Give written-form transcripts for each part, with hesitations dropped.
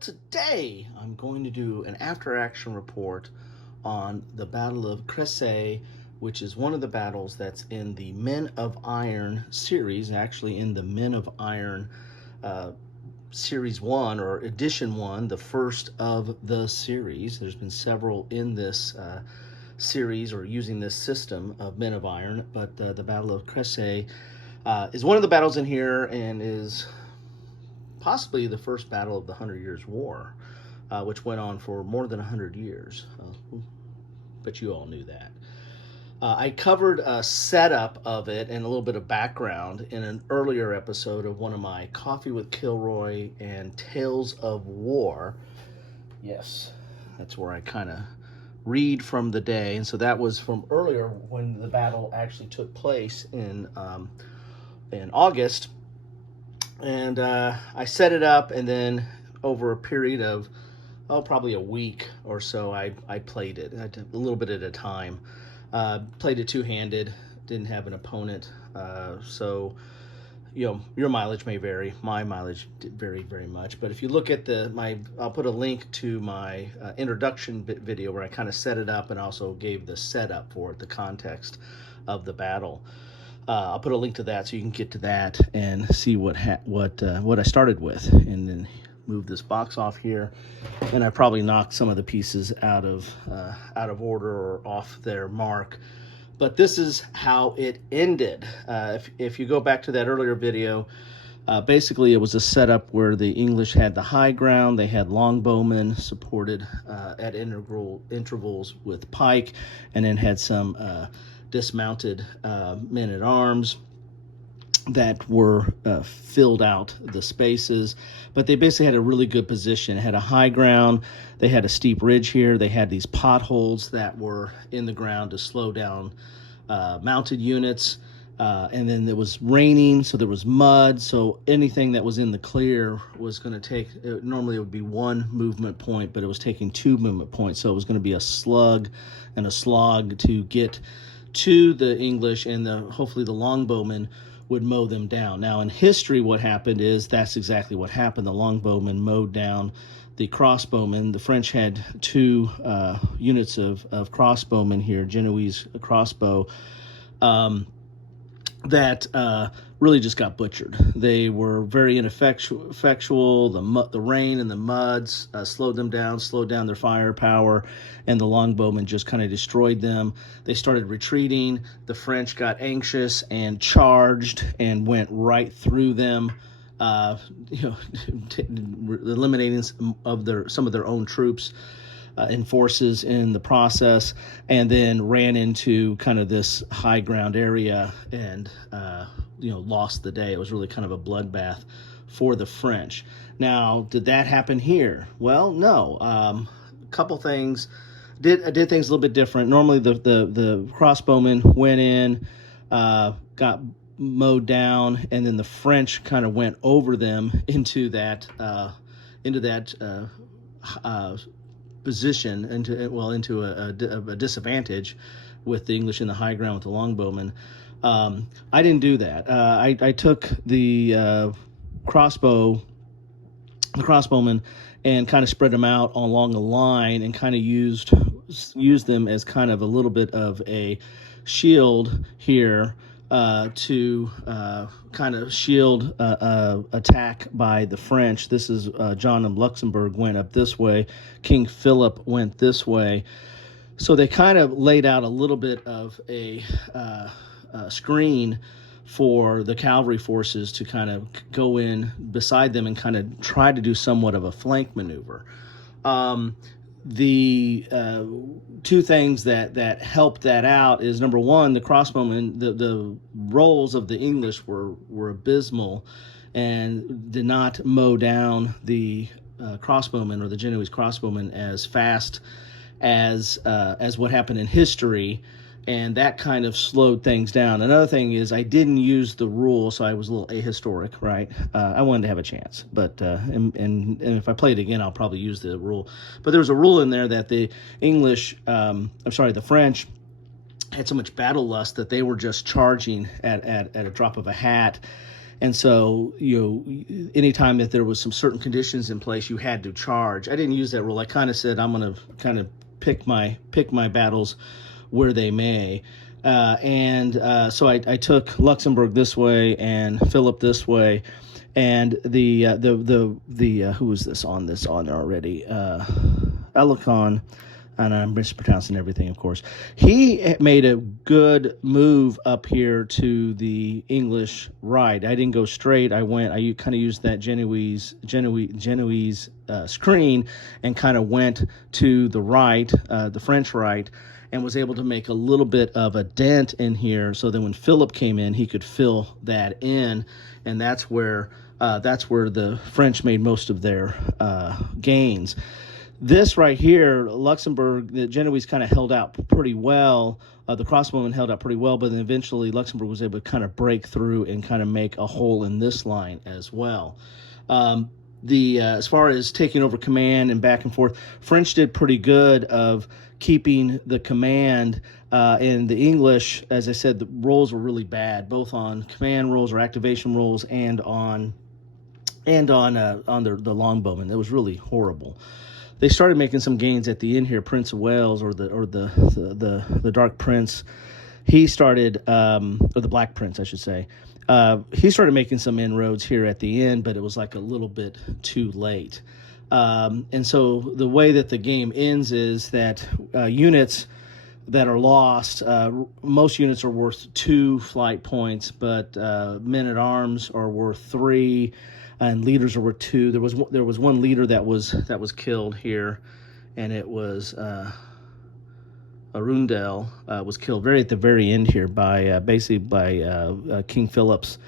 today I'm going to do an after-action report on the Battle of Crecy, which is one of the battles that's in the Men of Iron series, actually in the Men of Iron Series 1 or Edition 1, the first of the series. There's been several in this series or using this system of Men of Iron, but the Battle of Crecy is one of the battles in here and is possibly the first battle of the 100 Years' War, which went on for more than 100 years. But you all knew that. I covered a setup of it and a little bit of background in an earlier episode of one of my Coffee with Kilroy and Tales of War. Yes, that's where I kind of read from the day. And so that was from earlier when the battle actually took place in August. And I set it up, and then over a period of probably a week or so, I played it. I did a little bit at a time. Played it two-handed, didn't have an opponent, so your mileage may vary. My mileage did vary very much, but if you look at I'll put a link to my introduction video where I kind of set it up and also gave the setup for it, the context of the battle. I'll put a link to that so you can get to that and see what I started with, and then move this box off here. And I probably knocked some of the pieces out of order or off their mark. But this is how it ended. If you go back to that earlier video, basically it was a setup where the English had the high ground. They had longbowmen supported at intervals with pike, and then had some dismounted men-at-arms that were filled out the spaces, but they basically had a really good position. It had a high ground, they had a steep ridge here, they had these potholes that were in the ground to slow down mounted units, and then it was raining, so there was mud, so anything that was in the clear was going to take, normally it would be one movement point, but it was taking 2 movement points, so it was going to be a slug and a slog to get to the English, and hopefully the longbowmen would mow them down. Now, in history, what happened is that's exactly what happened. The longbowmen mowed down the crossbowmen. The French had 2 units of crossbowmen here, Genoese crossbow, that really just got butchered. They were very ineffectual. The rain and the muds slowed them down, slowed down their firepower, and the longbowmen just kind of destroyed them. They started retreating. The French got anxious and charged and went right through them, eliminating some of their own troops and forces in the process, and then ran into kind of this high ground area and lost the day. It was really kind of a bloodbath for the French. Now, did that happen here? Well, no. A couple things. I did things a little bit different. Normally, the crossbowmen went in, got mowed down, and then the French kind of went over them into that position, into a disadvantage with the English in the high ground with the longbowmen. I didn't do that. I took the crossbowmen and kind of spread them out along a line and kind of used them as kind of a little bit of a shield here to kind of shield attack by the French. This is John of Luxembourg went up this way. King Philip went this way. So they kind of laid out a little bit of a screen for the cavalry forces to kind of go in beside them and kind of try to do somewhat of a flank maneuver. The 2 things that helped that out is, number one, the crossbowmen, the rolls of the English were abysmal and did not mow down the crossbowmen or the Genoese crossbowmen as fast as what happened in history, and that kind of slowed things down. Another thing is I didn't use the rule, so I was a little ahistoric, right? I wanted to have a chance, but and if I play it again, I'll probably use the rule. But there was a rule in there that the French had so much battle lust that they were just charging at a drop of a hat, And so, anytime that there was some certain conditions in place, you had to charge. I didn't use that rule. I kind of said I'm going to kind of pick my battles where they may. So I took Luxembourg this way and Philip this way, and the who was this on there already? Elikon, and I'm mispronouncing everything, of course. He made a good move up here to the English right. I didn't go straight. I kind of used that Genoese screen and kind of went to the right, the French right, and was able to make a little bit of a dent in here. So then when Philip came in, he could fill that in, and that's where the French made most of their gains. This right here, Luxembourg, the Genoese kind of held out pretty well. The crossbowmen held out pretty well, but then eventually Luxembourg was able to kind of break through and kind of make a hole in this line as well. As far as taking over command and back and forth, French did pretty good of keeping the command, and the English, as I said, the rolls were really bad, both on command rolls or activation rolls and on the longbowmen. It was really horrible. They started making some gains at the end here. Prince of Wales, or the Dark Prince, he started, or the Black Prince, I should say. He started making some inroads here at the end, but it was like a little bit too late. And so the way that the game ends is that units that are lost, most units are worth 2 flight points, but men-at-arms are worth 3. And leaders are worth 2. There was one leader that was killed here, and it was Arundel was killed at the very end here by King Philip's,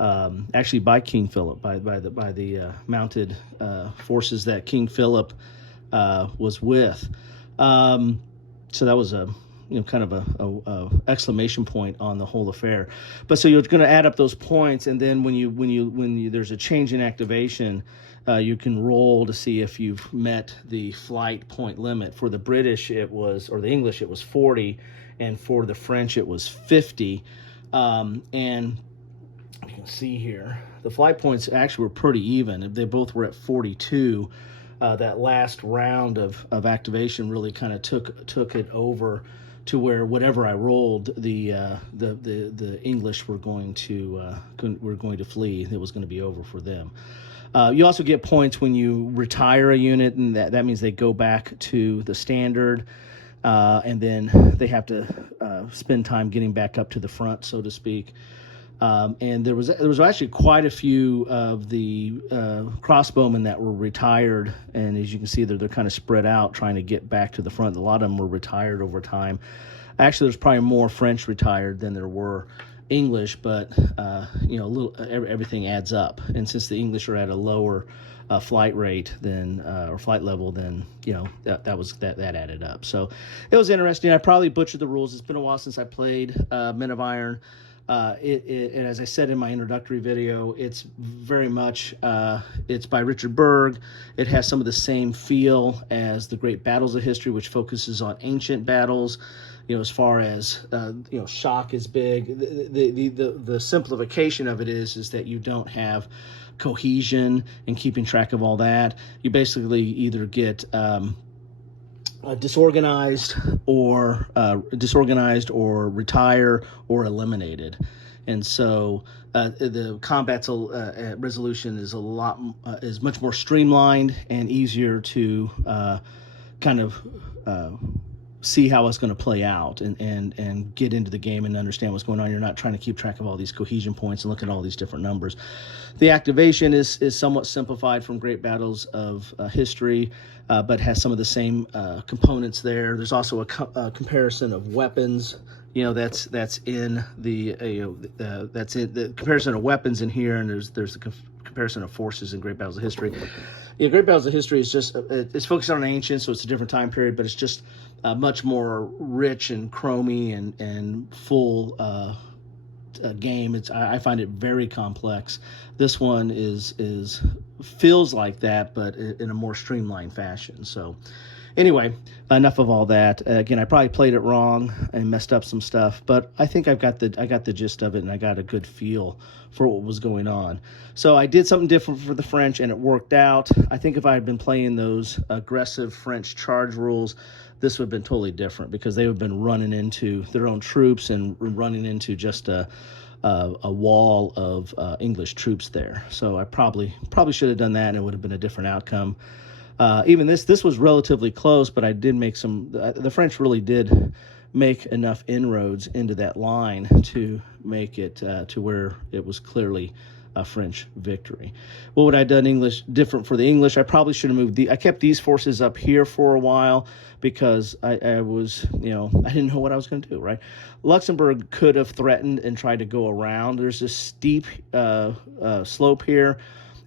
actually by King Philip, by the mounted forces that King Philip was with. So that was kind of a exclamation point on the whole affair. But so you're going to add up those points, and then when you there's a change in activation, you can roll to see if you've met the flight point limit. For the British, or the English, it was 40, and for the French, it was 50. And you can see here, the flight points actually were pretty even. They both were at 42. That last round of activation really kind of took it over to where whatever I rolled, the English were going to flee. It was going to be over for them. You also get points when you retire a unit, and that means they go back to the standard, and then they have to spend time getting back up to the front, so to speak. And there was actually quite a few of the crossbowmen that were retired, and as you can see, they're kind of spread out trying to get back to the front. A lot of them were retired over time. Actually, there's probably more French retired than there were English, but everything adds up. And since the English are at a lower flight rate or flight level, then that added up. So it was interesting. I probably butchered the rules. It's been a while since I played Men of Iron. And as I said in my introductory video, it's very much, it's by Richard Berg. It has some of the same feel as the Great Battles of History, which focuses on ancient battles. As far as, shock is big. The simplification of it is that you don't have cohesion and keeping track of all that. You basically either get disorganized or retire or eliminated. And so the combat's resolution is much more streamlined and easier to kind of see how it's going to play out and get into the game and understand what's going on. You're not trying to keep track of all these cohesion points and look at all these different numbers. The activation is somewhat simplified from Great Battles of History, but has some of the same components there. There's also a comparison of weapons. That's in the comparison of weapons in here, and there's a comparison of forces in Great Battles of History. Great Battles of History is just it's focused on ancient, so it's a different time period, but it's just much more rich and chromy and full game. I find it very complex. This one feels like that, but in a more streamlined fashion. So Anyway, enough of all that. Again, I probably played it wrong and messed up some stuff, but I think I got the gist of it, and I got a good feel for what was going on. So I did something different for the French, and it worked out. I think if I had been playing those aggressive French charge rules, this would have been totally different, because they would have been running into their own troops and running into just a wall of English troops there. So I probably should have done that, and it would have been a different outcome. Even this was relatively close, but I did make some. The French really did make enough inroads into that line to make it to where it was clearly a French victory. What would I have done different for the English? I probably should have moved. I kept these forces up here for a while, because I was, I didn't know what I was going to do, right? Luxembourg could have threatened and tried to go around. There's this steep slope here,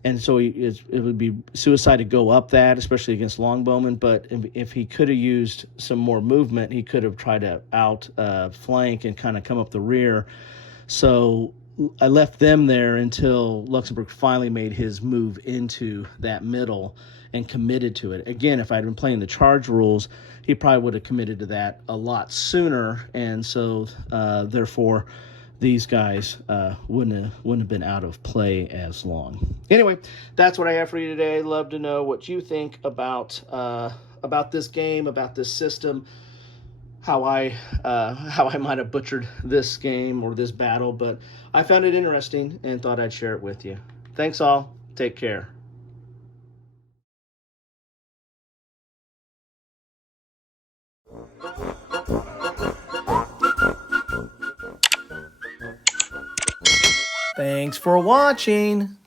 and so it would be suicide to go up that, especially against longbowmen. But if he could have used some more movement, he could have tried to flank and kind of come up the rear. So I left them there until Luxembourg finally made his move into that middle and committed to it. Again, if I'd been playing the charge rules, he probably would have committed to that a lot sooner, and so therefore these guys wouldn't have been out of play as long. Anyway, that's what I have for you today. Love to know what you think about this game, about this system, how I might have butchered this game or this battle, but I found it interesting and thought I'd share it with you. Thanks all. Take care. Thanks for watching.